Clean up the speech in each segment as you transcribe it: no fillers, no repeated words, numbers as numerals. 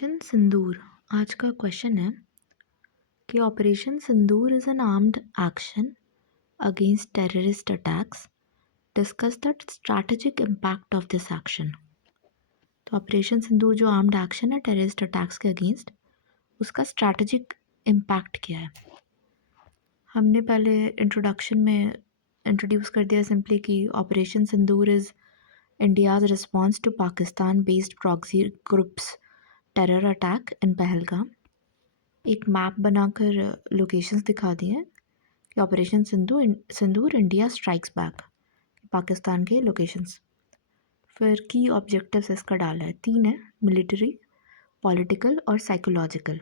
Operation सिंदूर। आज का question है कि operation Sindoor is an armed action against terrorist attacks. Discuss the strategic impact of this action. तो operation सिंदूर जो armed action है टेररिस्ट अटैक्स के अगेंस्ट, उसका स्ट्रैटेजिक इम्पैक्ट क्या है। हमने पहले इंट्रोडक्शन में इंट्रोड्यूस कर दिया सिंपली कि operation Sindoor is India's response to Pakistan based proxy groups terror attack in Pahalgam. एक मैप बनाकर लोकेशंस दिखा दिए हैं कि operation Sindoor India strikes back, Pakistan के लोकेशंस। फिर की ऑब्जेक्टिव्स इसका डाला है, 3 है, मिलिट्री, पॉलिटिकल और साइकोलॉजिकल।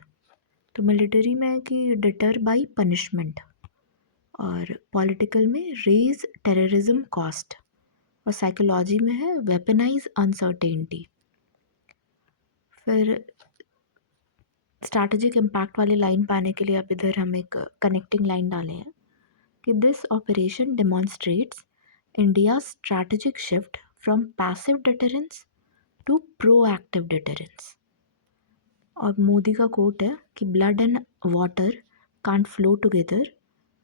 तो मिलिट्री में है कि डिटर बाय पनिशमेंट, और पॉलिटिकल में रेज टेररिज्म कॉस्ट, और साइकोलॉजी में है वेपनाइज अनसर्टेनिटी। फिर स्ट्रैटेजिक इम्पैक्ट वाले लाइन पाने के लिए अब इधर हम एक कनेक्टिंग लाइन डाले हैं कि this operation demonstrates India strategic shift from passive deterrence to proactive deterrence. और मोदी का कोट है कि blood and water can't flow together,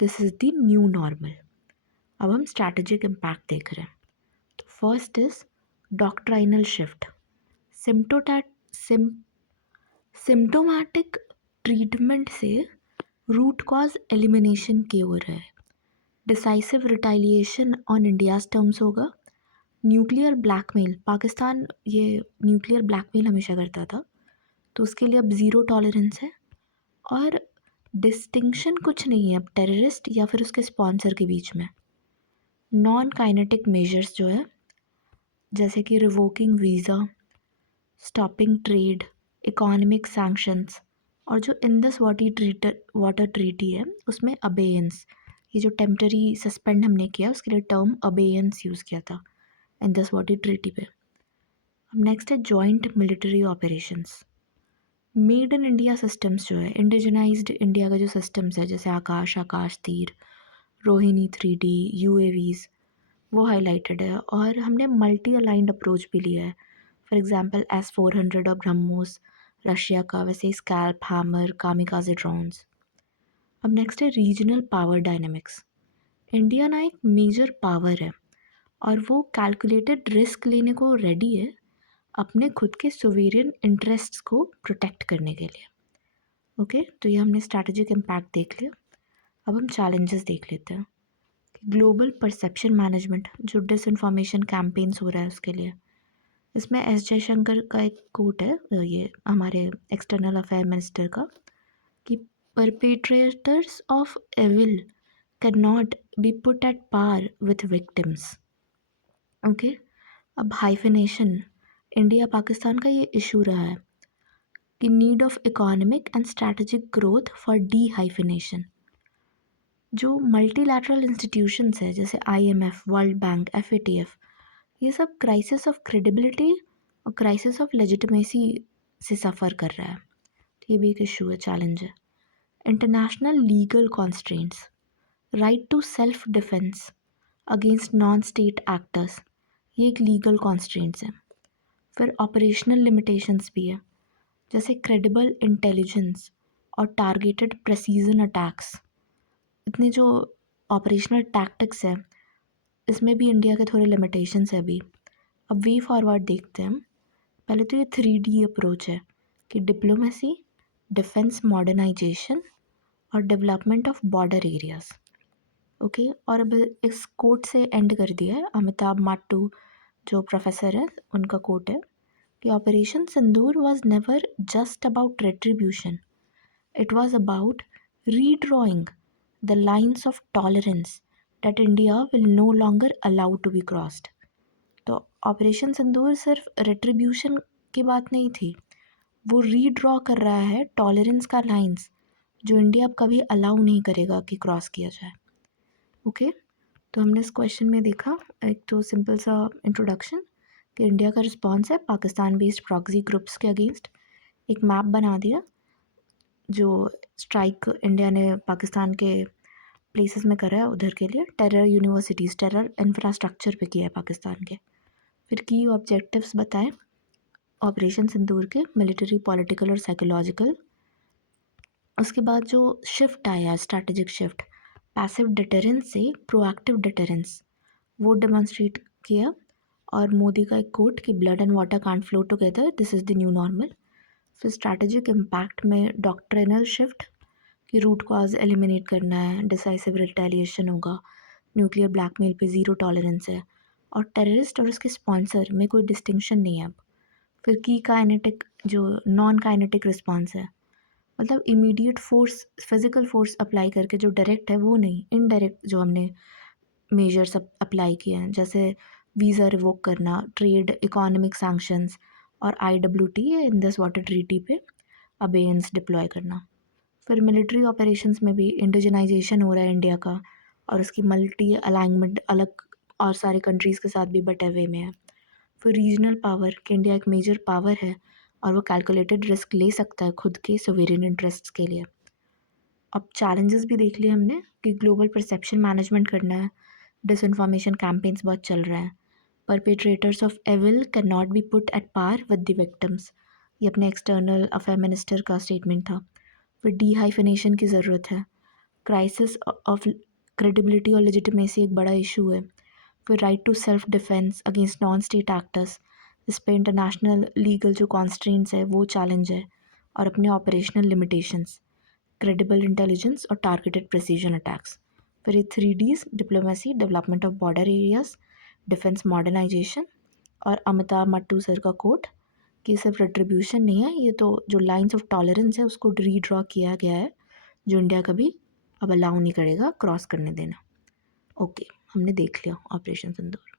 this is the new normal. अब हम स्ट्रैटेजिक इम्पैक्ट देख रहे हैं। तो first is doctrinal shift. Symptomatic treatment से रूट कॉज एलिमिनेशन की ओर है। Decisive retaliation on India's terms होगा। न्यूक्लियर ब्लैकमेल, पाकिस्तान ये न्यूक्लियर ब्लैकमेल हमेशा करता था, तो उसके लिए अब ज़ीरो टॉलरेंस है। और डिस्टिंक्शन कुछ नहीं है अब टेररिस्ट या फिर उसके स्पॉन्सर के बीच में। नॉन काइनेटिक मेजर्स जो है, जैसे कि revoking visa, stopping trade, economic sanctions, और जो इंडस वाटर ट्रीटी है उसमें अबेयंस, ये जो टेम्पररी सस्पेंड हमने किया उसके लिए टर्म अबेयंस यूज़ किया था इंडस वाटर ट्रीटी पे। अब नेक्स्ट है joint military operations. Made in India systems जो है, इंडिजनाइज्ड इंडिया का जो सिस्टम्स है, जैसे आकाश तीर, रोहिणी 3D, UAVs, वो हाईलाइटेड है। और हमने मल्टी अलाइंड अप्रोच भी लिया है। फॉर एग्जांपल S-400 और ब्रह्मोस रशिया का, वैसे स्कैल्प, हैमर, कामिकाजे ड्रोन्स। अब नेक्स्ट है रीजनल पावर डायनेमिक्स। इंडिया ना एक मेजर पावर है और वो कैलकुलेटेड रिस्क लेने को रेडी है अपने खुद के सोवेरियन इंटरेस्ट्स को प्रोटेक्ट करने के लिए। ओके, तो ये हमने स्ट्रैटेजिक इम्पैक्ट देख लिया। अब हम चैलेंजेस देख लेते हैं। ग्लोबल परसेप्शन मैनेजमेंट, जो डिसइंफॉर्मेशन कैंपेन्स हो रहा है उसके लिए, इसमें एस जयशंकर का एक कोट है, ये हमारे एक्सटर्नल अफेयर मिनिस्टर का, कि perpetrators of evil can not be put at par with victims. Okay, अब हाइफिनेशन, इंडिया पाकिस्तान का ये इशू रहा है कि need of economic and strategic growth for dehyphenation. जो मल्टीलैटरल इंस्टीट्यूशंस है जैसे IMF, वर्ल्ड बैंक, FATF, ये सब क्राइसिस ऑफ क्रेडिबिलिटी और क्राइसिस ऑफ लेजिटिमेसी से सफ़र कर रहा है। तो ये भी एक इशू है, चैलेंज है। International legal constraints, right to self defence against non state actors, ये एक लीगल कॉन्स्ट्रेंट्स है। फिर ऑपरेशनल लिमिटेशंस भी है, जैसे क्रेडिबल इंटेलिजेंस और टारगेटेड प्रेसीजन अटैक्स। इतने जो ऑपरेशनल टैक्टिक्स है इसमें भी इंडिया के थोड़े लिमिटेशंस है अभी। अब वे फॉरवर्ड देखते हैं हम। पहले तो ये 3D अप्रोच है कि डिप्लोमेसी, डिफेंस मॉडर्नाइजेशन और development of border areas. Okay, और अब इस कोट से एंड कर दिया है अमिताभ माट्टू जो प्रोफेसर है, उनका कोट है कि operation Sindoor was never just about retribution, it was about redrawing the lines of tolerance that India will no longer allow to be crossed। तो ऑपरेशन सिंदूर सिर्फ रेट्रीब्यूशन की बात नहीं थी, वो रीड्रॉ कर रहा है टॉलरेंस का लाइंस जो इंडिया अब कभी अलाउ नहीं करेगा कि क्रॉस किया जाए। ओके, तो हमने इस क्वेश्चन में देखा एक तो सिंपल सा इंट्रोडक्शन कि इंडिया का रिस्पॉन्स है पाकिस्तान बेस्ड प्रॉक्सी ग्रुप्स के अगेंस्ट। एक मैप बना दिया जो स्ट्राइक इंडिया ने पाकिस्तान के प्लेसेस में करा है उधर के लिए, टेरर यूनिवर्सिटीज़, टेरर इंफ्रास्ट्रक्चर पे किया है पाकिस्तान के। फिर की ऑब्जेक्टिव्स बताएं, ऑपरेशन सिंदूर के मिलिट्री, पॉलिटिकल और साइकोलॉजिकल। उसके बाद जो शिफ्ट आया, स्ट्रैटेजिक शिफ्ट, पैसिव डिटरेंस से प्रोएक्टिव डिटरेंस, वो डेमोन्स्ट्रेट किया। और मोदी का एक कोट कि blood and water can't flow together, this is the new normal. फिर स्ट्रैटेजिक इम्पैक्ट में डॉक्ट्रिनल शिफ्ट कि रूट कॉज एलिमिनेट करना है, डिसाइसिव रिटेलिएशन होगा, न्यूक्लियर ब्लैकमेल पे ज़ीरो टॉलरेंस है, और टेररिस्ट और उसके स्पॉन्सर में कोई डिस्टिंक्शन नहीं है अब। फिर की काइनेटिक जो नॉन काइनेटिक रिस्पॉन्स है, मतलब immediate force, physical force apply करके जो डायरेक्ट है वो नहीं, इनडायरेक्ट जो हमने मेजर्स अप्लाई किए हैं, जैसे वीज़ा रिवोक करना, ट्रेड इकोनॉमिक सैंक्शंस और IWT इंडस वाटर ट्रीटी पे अबेयंस डिप्लॉय करना। फिर मिलिट्री ऑपरेशंस में भी इंडिजनाइजेशन हो रहा है इंडिया का, और उसकी मल्टी अलाइनमेंट अलग और सारे कंट्रीज़ के साथ भी बटे हुए में है। फिर रीजनल पावर कि इंडिया एक मेजर पावर है और वो कैलकुलेटेड रिस्क ले सकता है खुद के सोवेरियन इंटरेस्ट्स के लिए। अब चैलेंजेस भी देख लिए हमने कि ग्लोबल परसेप्शन मैनेजमेंट करना है, डिसइंफॉर्मेशन कैंपेन्स बहुत चल रहे हैं, perpetrators of evil can not be put at par with the victims, ये अपने एक्सटर्नल अफेयर मिनिस्टर का स्टेटमेंट था। फिर डीहाइफिनेशन की ज़रूरत है, क्राइसिस ऑफ क्रेडिबिलिटी और लेजिटिमेसी एक बड़ा इशू है। फिर right to self defence against non state actors, इस पर इंटरनेशनल लीगल जो कॉन्स्ट्रेंट्स है वो चैलेंज है, और अपने ऑपरेशनल लिमिटेशंस, क्रेडिबल इंटेलिजेंस और टारगेटेड प्रिसीजन अटैक्स। फिर ये 3Ds, diplomacy, development of border areas, defence modernisation, और अमिताभ मट्टू सर का कोट कि सिर्फ रिट्रीब्यूशन नहीं है, ये तो जो लाइंस ऑफ टॉलरेंस है उसको रीड्रॉ किया गया है, जो इंडिया कभी अब अलाउ नहीं करेगा क्रॉस करने देना। ओके, हमने देख लिया ऑपरेशन सिंदूर।